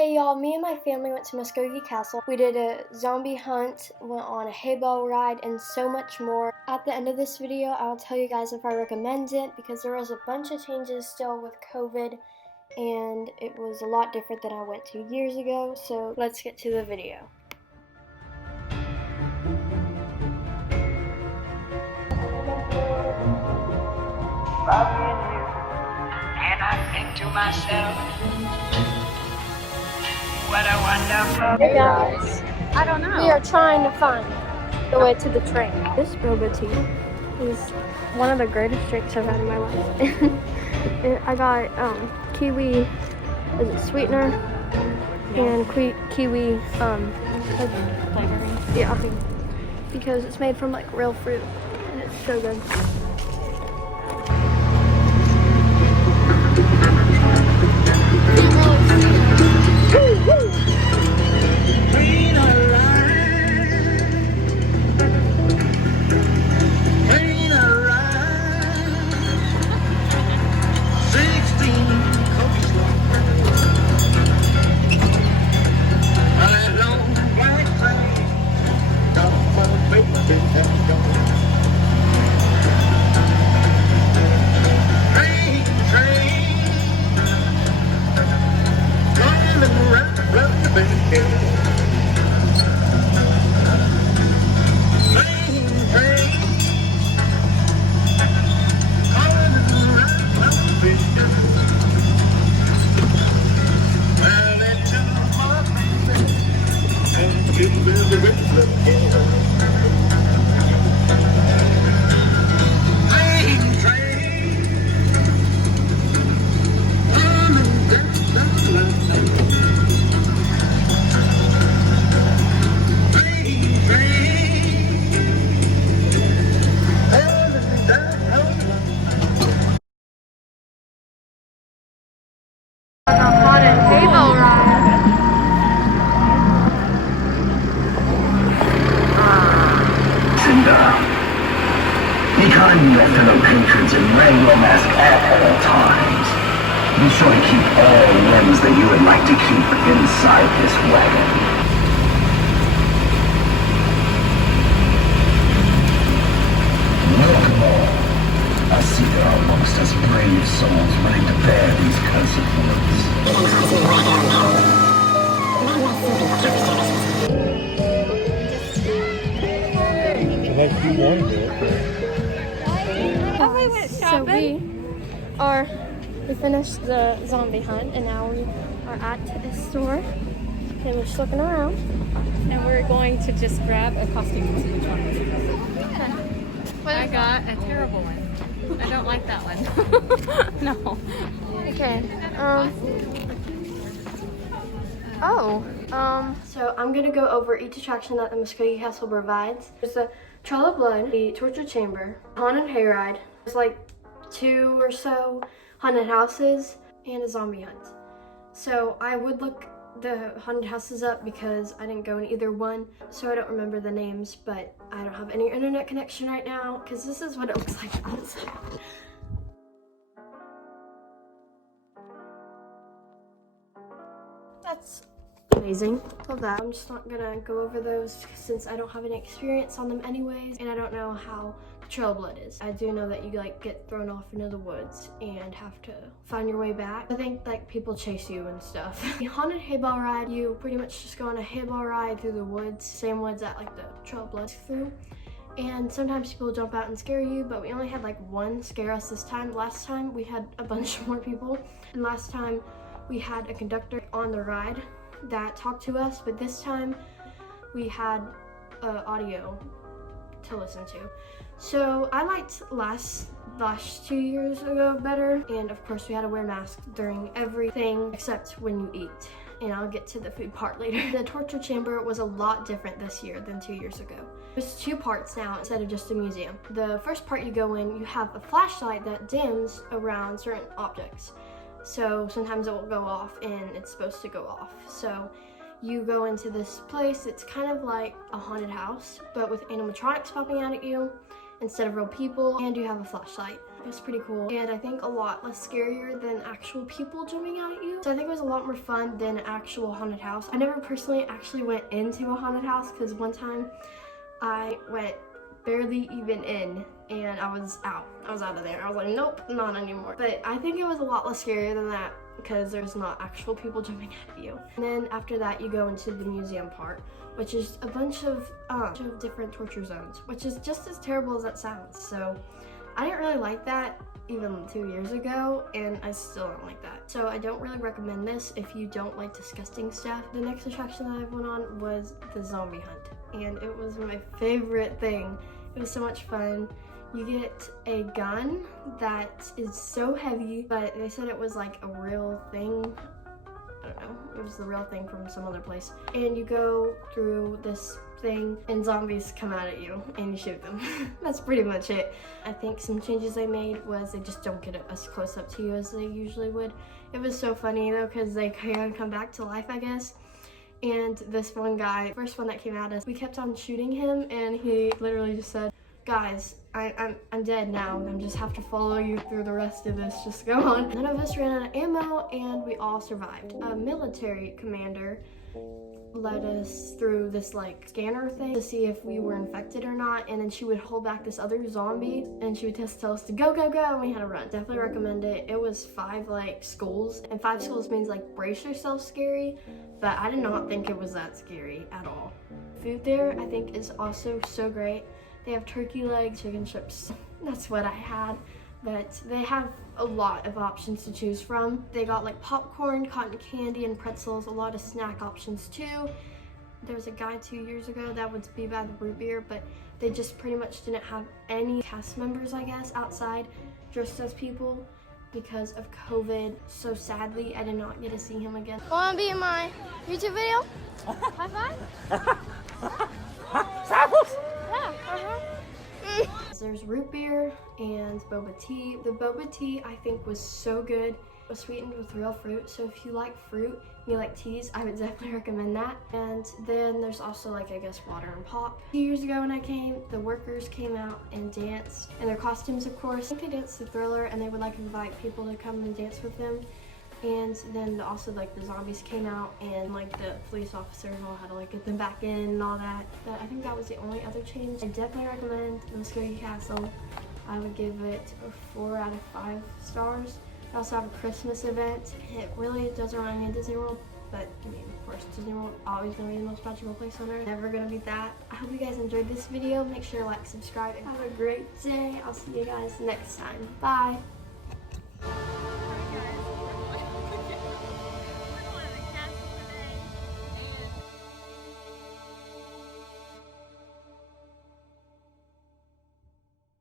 Hey y'all, me and my family went to Muskogee Castle. We did a zombie hunt, went on a hay bale ride, and so much more. At the end of this video, I'll tell you guys if I recommend it because there was a bunch of changes still with COVID and it was a lot different than I went 2 years ago. So let's get to the video. And I think to myself, what a wonderful. Hey guys, I don't know. we are trying to find the way to the train. This boba tea is one of the greatest drinks I've had in my life. I got kiwi, is it sweetener? And kiwi Flavoring. yeah, because it's made from like real fruit and it's so good. Be kind to your fellow patrons and wear your mask at all times. Be sure to keep all limbs that you would like to keep inside this wagon. Welcome all. I see there are amongst us brave souls willing to bear these cursed words. Like you wanted it. So we finished the zombie hunt and now we are at a store and we're just looking around. And we're going to just grab a costume and see which one we choose. I got a terrible one. I don't like that one. No. Okay. So I'm gonna go over each attraction that the Muskogee Castle provides. There's the Trail of Blood, the torture chamber, haunted hayride. There's like 2 or so haunted houses and a zombie hunt. So I would look the haunted houses up because I didn't go in either one, so I don't remember the names, but I don't have any internet connection right now because this is what it looks like outside. That's amazing. Love that. I'm just not gonna go over those since I don't have any experience on them anyways, and I don't know how the Trail of Blood is. I do know that you like get thrown off into the woods and have to find your way back. I think like people chase you and stuff. The haunted hay bale ride, you pretty much just go on a hay bale ride through the woods, same woods that like the Trail of Blood through. And sometimes people jump out and scare you, but we only had like one scare us this time. Last time we had a bunch more people, and last time we had a conductor on the ride that talked to us, but this time we had audio to listen to. So I liked last 2 years ago better, and of course we had to wear masks during everything except when you eat, and I'll get to the food part later. The torture chamber was a lot different this year than 2 years ago. There's 2 parts now instead of just a museum. The first part you go in, you have a flashlight that dims around certain objects. So sometimes it will go off and it's supposed to go off. So you go into this place, it's kind of like a haunted house, but with animatronics popping out at you instead of real people, and you have a flashlight. It was pretty cool, and I think a lot less scarier than actual people jumping out at you. So I think it was a lot more fun than an actual haunted house. I never personally actually went into a haunted house because one time I went barely even in and I was out of there. I was like, nope, not anymore. But I think it was a lot less scarier than that because there's not actual people jumping at you. And then after that, you go into the museum part, which is a bunch of different torture zones, which is just as terrible as that sounds. So I didn't really like that even 2 years ago, and I still don't like that. So I don't really recommend this if you don't like disgusting stuff. The next attraction that I went on was the zombie hunt, and it was my favorite thing. It was so much fun. You get a gun that is so heavy, but they said it was like a real thing. I don't know, it was the real thing from some other place. And you go through this thing and zombies come out at you and you shoot them. That's pretty much it. I think some changes they made was they just don't get as close up to you as they usually would. It was so funny though, because they can come back to life, I guess. And this one guy, first one that came at us, we kept on shooting him and he literally just said, guys, I'm dead now. I just have to follow you through the rest of this. Just go on. None of us ran out of ammo and we all survived. A military commander led us through this like scanner thing to see if we were infected or not, and then she would hold back this other zombie and she would just tell us to go, go, go, and we had to run. Definitely recommend it. It was 5 like skulls, and 5 skulls means like brace yourself scary, but I did not think it was that scary at all. Food there I think is also so great. They have turkey legs, chicken strips. That's what I had. But they have a lot of options to choose from. They got like popcorn, cotton candy, and pretzels, a lot of snack options too. There was a guy 2 years ago that would be by the root beer, but they just pretty much didn't have any cast members, I guess, outside dressed as people because of COVID. So sadly, I did not get to see him again. Wanna be in my YouTube video? High five? There's root beer and boba tea. The boba tea I think was so good. It was sweetened with real fruit, so if you like fruit, you like teas, I would definitely recommend that. And then there's also like, I guess, water and pop. 2 years ago when I came, the workers came out and danced in their costumes, of course. I think they danced the Thriller and they would like invite people to come and dance with them. And then also like the zombies came out and like the police officers all had to like get them back in and all that. But I think that was the only other change. I definitely recommend Muskogee Castle. I would give it a 4 out of 5 stars. They also have a Christmas event. It really does remind me of Disney World, but I mean, of course, Disney World always gonna be the most magical place on earth. Never gonna beat that. I hope you guys enjoyed this video. Make sure to like, subscribe, and have a great day. I'll see you guys next time. Bye.